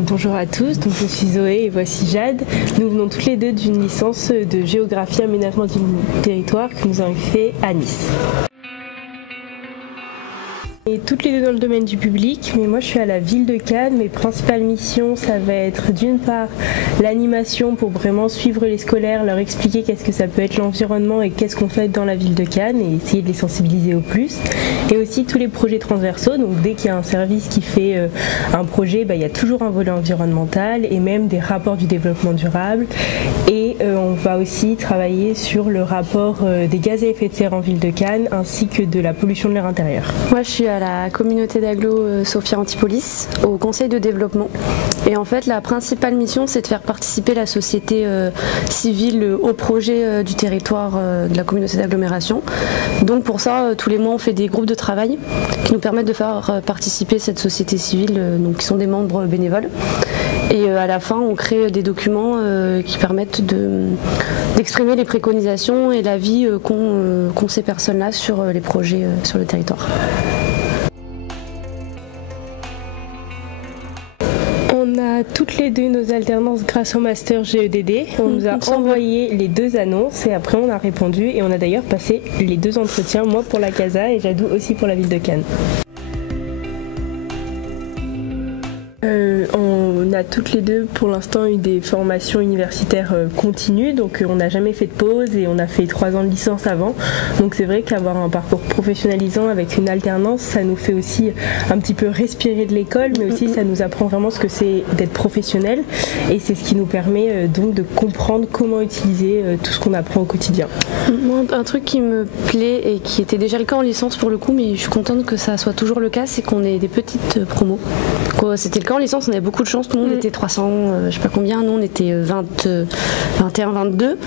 Bonjour à tous, donc je suis Zoé et voici Jade. Nous venons toutes les deux d'une licence de géographie aménagement du territoire que nous avons fait à Nice. Et toutes les deux dans le domaine du public, mais moi je suis à la ville de Cannes. Mes principales missions, ça va être d'une part l'animation pour vraiment suivre les scolaires, leur expliquer qu'est-ce que ça peut être l'environnement et qu'est-ce qu'on fait dans la ville de Cannes et essayer de les sensibiliser au plus. Et aussi tous les projets transversaux, donc dès qu'il y a un service qui fait un projet, il y a toujours un volet environnemental et même des rapports du développement durable. Et on va aussi travailler sur le rapport des gaz à effet de serre en ville de Cannes ainsi que de la pollution de l'air intérieur. Moi je suis à la communauté d'agglo Sophia Antipolis, au conseil de développement. Et en fait la principale mission c'est de faire participer la société civile au projet du territoire de la communauté d'agglomération. Donc pour ça tous les mois on fait des groupes de travail qui nous permettent de faire participer cette société civile donc qui sont des membres bénévoles. Et à la fin on crée des documents qui permettent d'exprimer les préconisations et l'avis qu'ont ces personnes-là sur les projets sur le territoire. On a toutes les deux nos alternances grâce au master GEDD. On nous a envoyé les deux annonces et après on a répondu et on a d'ailleurs passé les deux entretiens, moi pour la CASA et Jadou aussi pour la ville de Cannes. On a toutes les deux pour l'instant eu des formations universitaires continues, donc on n'a jamais fait de pause et on a fait 3 ans de licence avant. Donc c'est vrai qu'avoir un parcours professionnalisant avec une alternance, ça nous fait aussi un petit peu respirer de l'école, mais aussi ça nous apprend vraiment ce que c'est d'être professionnel et c'est ce qui nous permet donc de comprendre comment utiliser tout ce qu'on apprend au quotidien. Moi, un truc qui me plaît et qui était déjà le cas en licence pour le coup, mais je suis contente que ça soit toujours le cas, c'est qu'on ait des petites promos. C'était le cas en licence, on avait beaucoup de chance, tout le monde était 300, je sais pas combien, nous on était 21, 22,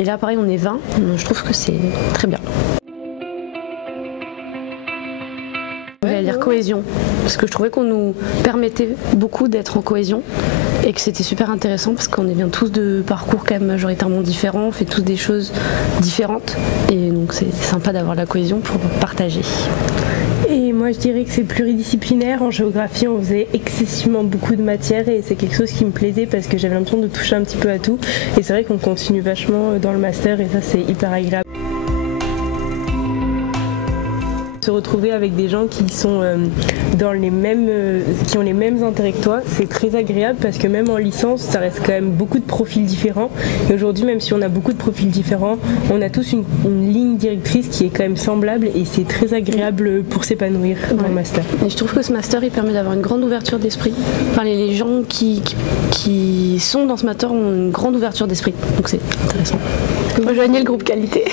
et là pareil on est 20, je trouve que c'est très bien. J'allais dire cohésion, parce que je trouvais qu'on nous permettait beaucoup d'être en cohésion et que c'était super intéressant parce qu'on vient tous de parcours quand même majoritairement différents, on fait tous des choses différentes et donc c'est sympa d'avoir la cohésion pour partager. Et moi je dirais que c'est pluridisciplinaire. En géographie on faisait excessivement beaucoup de matières et c'est quelque chose qui me plaisait parce que j'avais l'impression de toucher un petit peu à tout et c'est vrai qu'on continue vachement dans le master et ça c'est hyper agréable. Se retrouver avec des gens qui sont dans les mêmes, qui ont les mêmes intérêts que toi, c'est très agréable parce que même en licence, ça reste quand même beaucoup de profils différents. Et aujourd'hui, même si on a beaucoup de profils différents, on a tous une ligne directrice qui est quand même semblable et c'est très agréable pour s'épanouir dans le master. Et je trouve que ce master, il permet d'avoir une grande ouverture d'esprit. Enfin, les gens qui sont dans ce master ont une grande ouverture d'esprit, donc c'est intéressant. Rejoignez le groupe qualité.